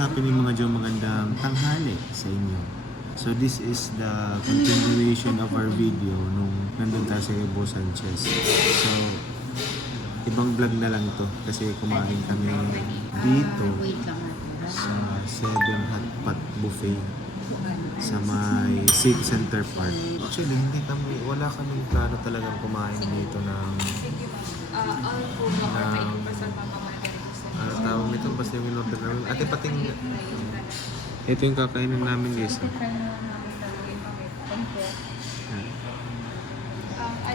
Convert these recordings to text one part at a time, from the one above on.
happening mga Diyo? Magandang tanghali sa inyo. So this is the continuation of our video nung nandun tayo sa Evo Sanchez. So ibang vlog na lang to kasi kumain kami dito sa 7 Hot Pot Buffet sa may City Center Park. Actually, hindi kami, wala kaming plano talagang kumain dito ng, uh, ng ano tawag nito basta yung in-order namin. Ate pating ito yung kakainin namin guys. ah.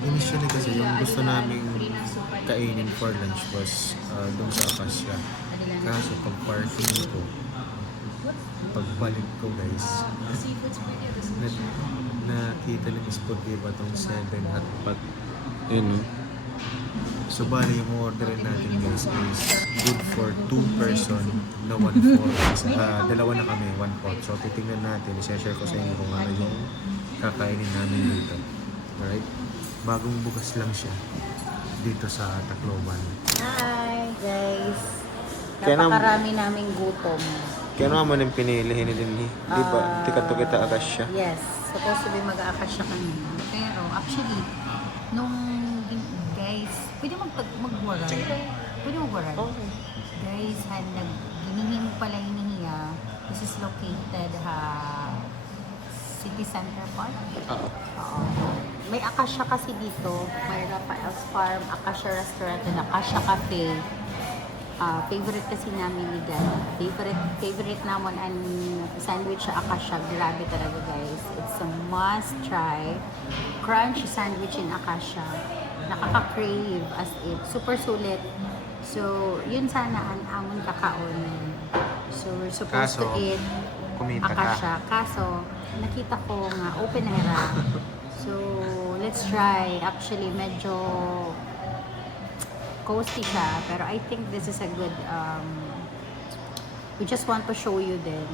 Initially kasi yung gusto naming kainin for lunch was uh, doon sa Acacia. Kaso pag parking ko, pagbalik ko guys, na, nakita ni Miss Pordiva tong 7 hot pot. Yun no? So bali yung orderin natin guys is good for 2 person na 1 pot. Ah, dalawa na kami, 1 pot. So titingnan natin, i-share ko sa inyo kung ano yung kakainin namin dito. Alright? Bagong bukas lang siya dito sa Tacloban. Hi, guys. Kaya Napakarami naming gutom. Kaya naman yung pinili ni din ni. Di ba? Ah, Tika to kita akas siya. Yes. Supposed to be mag-aakasya kami. Pero actually, mag magwaray. Pwede magwaray. Guys, han nag ginihim pala hinihiya. This is located ha City Center Park. Oo. Oo. May Akasha kasi dito. May Rafael's Farm, Akasha Restaurant, and Akasha Cafe. Ah, favorite kasi namin ni Dan. Favorite, favorite naman ang sandwich sa Akasha. Grabe talaga guys. It's a must try. Crunch sandwich in Akasha. Nakaka-crave as in. Super sulit. So, yun sana ang amon kakaon. So, we're supposed Kaso, to eat kumita ka. Kaso, nakita ko nga open hira. So, let's try. Actually, medyo coasty siya. Pero I think this is a good, um, we just want to show you din.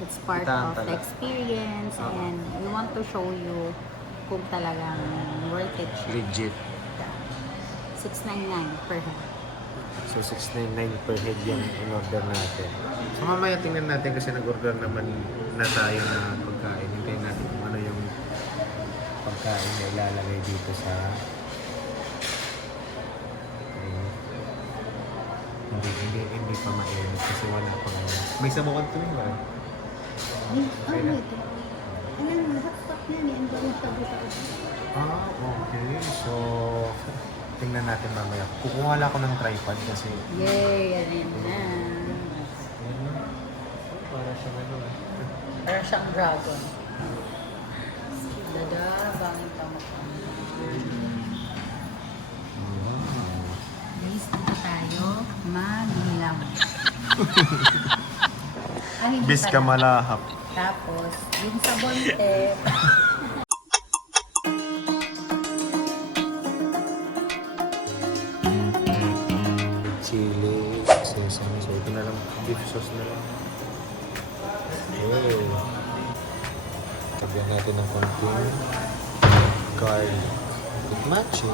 It's part Kitaan of the experience Oo. and we want to show you kung talagang worth it siya. Legit. 699 per head. So 699 per head yung in-order natin. So mamaya tingnan natin kasi nag-order naman na tayo na pagkain. Hintayin natin kung ano yung pagkain na ilalagay dito sa Ayun. hindi, hindi, hindi pa mainit kasi wala pang may samukan to ba? Ay, oh, wait. Alam mo, hotspot na ni. Ang bagong tabi sa Ah, okay. So, tingnan natin mamaya. Kukuha lang ako ng tripod kasi Yay! Yun na? Ayun. Para siya ano eh. Para siyang dragon. Dada, bangin Wow. Guys, dito tayo hindi Bis ka malahap. Tapos, yung sa bonte, Tagyan natin ng konting garlic. With matching.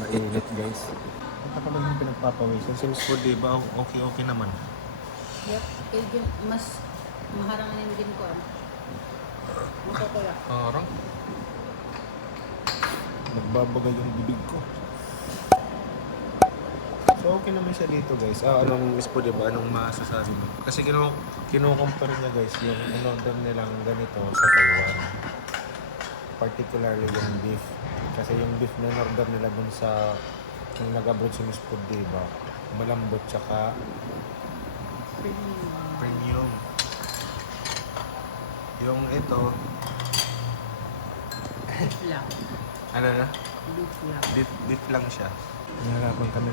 Mainit guys. Pa lang yung pinagpapawisan. Since for di ba okay-okay naman. Yep, eh, yun, mas maharangan din ko. ah. Masakaya. Parang nagbabagay yung bibig ko. So okay naman siya dito guys. Ah, anong is po diba? Anong masasabi mo? Kasi kinu kinukumpara niya guys yung in-order nilang ganito sa Taiwan. Particularly yung beef. Kasi yung beef na in-order nila dun sa yung nag-abroad si Miss Food, diba? Malambot tsaka premium. Yung ito, Beef lang. ano na? Beef lang. Beef, beef lang siya. Nahirapan kami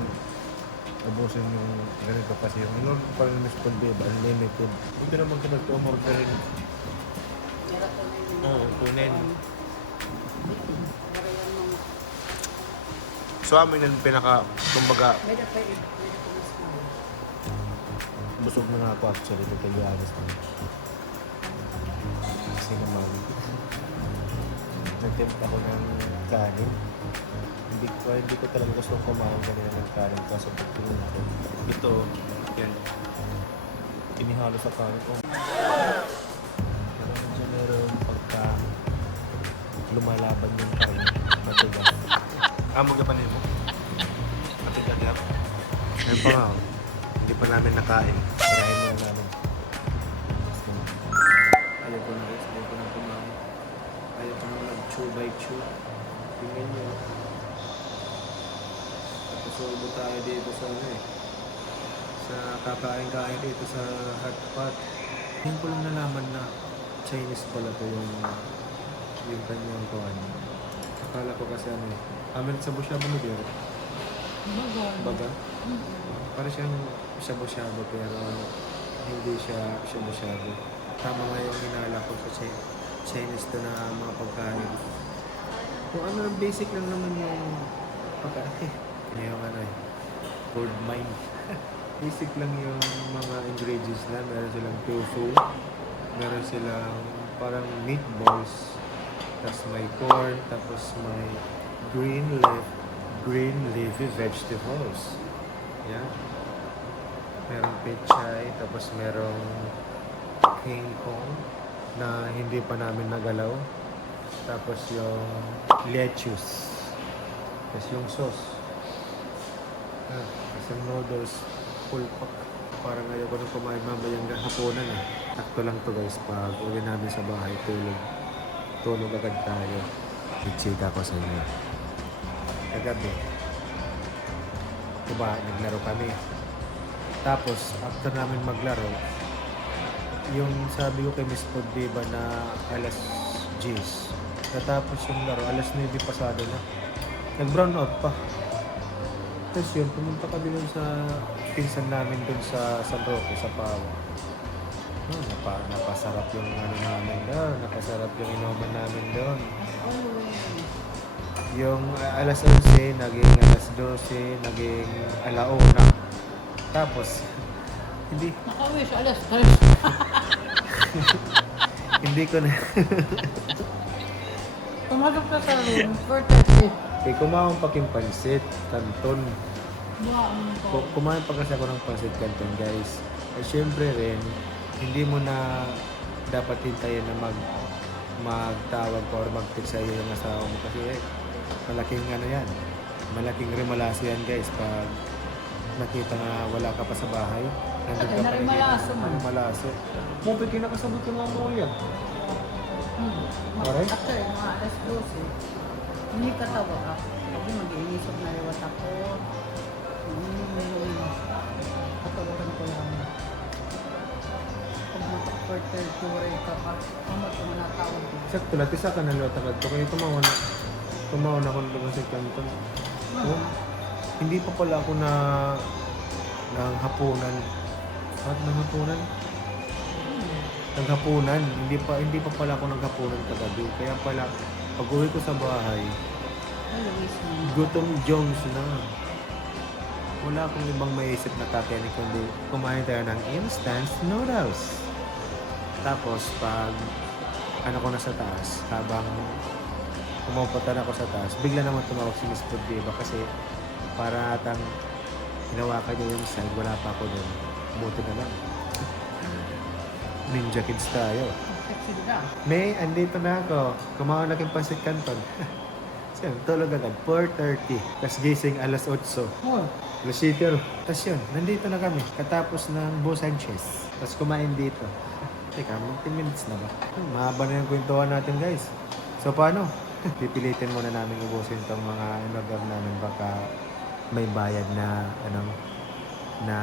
ubusin yung ganito kasi yung inon pa rin Miss Cold Babe, unlimited. Hindi naman kami tumorder rin. Meron ko na yun. Oo, kunin. Meron yung. So amin yung pinaka, kumbaga, Meron pa yun. Busog na nga ako actually, to tell you honest naman. Kasi naman, nag-tempt ako ng kanin. Hindi ko, hindi ko talaga gusto kumain kanina ng kanin kasi pagtingin ko. Ito, yan. Inihalo sa kanin ko. Pero medyo meron pagka lumalaban yung karne. Matigas. Ka pa mo? Matigas yan. Ayun pa nga. oh. Hindi pa namin nakain. Kirahin muna namin. Ayaw ko na guys. Ayaw ko na kumain. Ayaw ko na mag-chew by chew. Tingnan nyo. Tapos ubo tayo dito sa ano eh. Sa kakain-kain dito sa hot pot. Ngayon ko lang nalaman na Chinese pala to yung yung kanyang kuhan. Akala ko kasi ano eh. Amin sa Bushaba mo dito. Baga. Para siyang shabu-shabu pero hindi siya shabu-shabu. Tama nga yung hinala ko sa Chi- Chinese to na mga pagkain. Kung ano basic lang naman yung pagkain. Ano yung ano eh, gold mine. basic lang yung mga ingredients na. Meron silang tofu, meron silang parang meatballs, tapos may corn, tapos may green leaf, green leafy vegetables. Yeah. Merong pechay, tapos merong king kong na hindi pa namin nagalaw. Tapos yung lettuce. Tapos yung sauce. Ah, yung noodles, full pack. Parang ayaw ko nang kumain mamayang hapunan eh. Sakto lang to guys, pag uwi namin sa bahay, tulog. Tulog agad tayo. Ichika ko sa inyo. Kagabi, diba, naglaro kami. Tapos, after namin maglaro, yung sabi ko kay Miss Pod, diba, na alas 10. Natapos yung laro, alas 9 pasado na. Nag-brown out pa. Tapos yun, pumunta kami dun sa pinsan namin dun sa San Roque, sa Pawa. Oh, napa, napasarap yung ano namin doon. Napasarap yung inuman namin doon. Yung alas 11, naging alas 12, naging alauna. Tapos, hindi, Nakauwi siya alas hindi ko na, Pumasok ka sa room, 4.30. eh, kumain pa king pansit, kanton. Wow, Ku- Kumain pa kasi ako ng pansit kanton, guys. Eh, syempre rin, hindi mo na dapat hintayin na mag magtawag ka or mag-text sa iyo yung asawa mo kasi eh, malaking ano yan malaking remalaso yan guys pag nakita na wala ka pa sa bahay nandun ka pa rin narimalaso dito. man. Narimalaso. Mupit kinakasabot ko mga mga yan Hmm. Alright. After, mga alas 12, hindi ka tawag ako. Sabi, mag-iinisip na liwat ako. Hmm. Katawagan ko lang. Pag matak 4.30, waray ka pa. Kamat ko manatawag ko. sakto lang isa ka na lota ka kaya tumawa na tumawa na ako ng sa kanton Oh, hindi pa pala ako na ng hapunan at ng hapunan naghapunan hindi pa hindi pa pala ako naghapunan kagabi. Kaya pala pag uwi ko sa bahay gutom Jones na. Wala akong ibang maisip na kakainin kundi kumain tayo ng instant noodles. Tapos pag ano ko na sa taas habang pumupunta na ako sa taas bigla naman tumawag si Miss Food Diva kasi para atang hinawakan niya yung side wala pa ako doon buti na lang ninja kids tayo. May, andito na ako. Kumain na king pansit canton. Siya, tulog agad. 4.30. Tapos gising alas 8. Oh, Alas 7. Tapos yun, nandito na kami. Katapos ng Bo Sanchez. Tapos kumain dito. Teka, mag 10 minutes na ba? Hmm, Mahaba na yung kwentuhan natin guys. So paano? Pipilitin muna namin ubusin itong mga in-order namin. Baka may bayad na, ano, na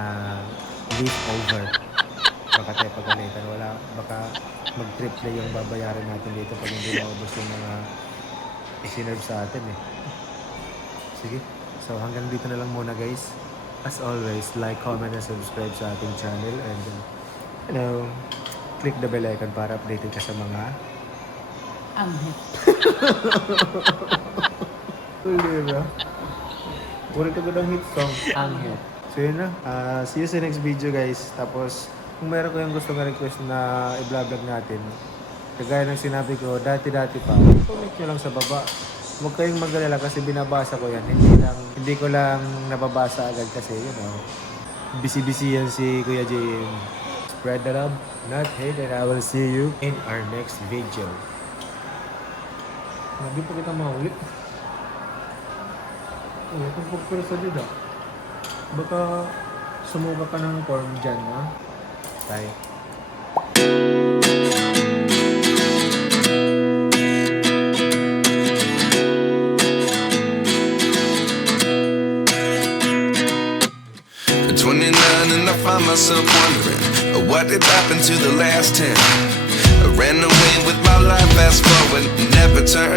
leave over. Baka tayo pagalitan. Wala, baka mag-triple yung babayaran natin dito pag hindi maubos yung mga isinerve sa atin eh. Sige. So hanggang dito na lang muna guys. As always, like, comment, and subscribe sa ating channel. And, uh, you know, click the bell icon para updated ka sa mga anghe. Ulira. Ulit agad ang hit song. Angel. So So yun na. Ah, see you sa next video guys. Tapos kung meron kayong gusto nga request na i-vlog natin, kagaya ng sinabi ko, dati-dati pa, comment nyo lang sa baba. Huwag kayong magalala kasi binabasa ko yan. Hindi lang, hindi ko lang nababasa agad kasi, you know, busy-busy yan si Kuya JM. Spread the love, not hate, and I will see you in our next video. Hindi pa kita maulit. Oh, itong pagpira sa dida. Baka sumuka ka ng form dyan, ha? Bye. At 29 and I find myself wondering uh, what did happen to the last 10. I ran away with my life, fast forward, never turn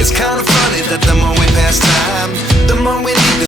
it's kinda funny that the more we pass time, the more we need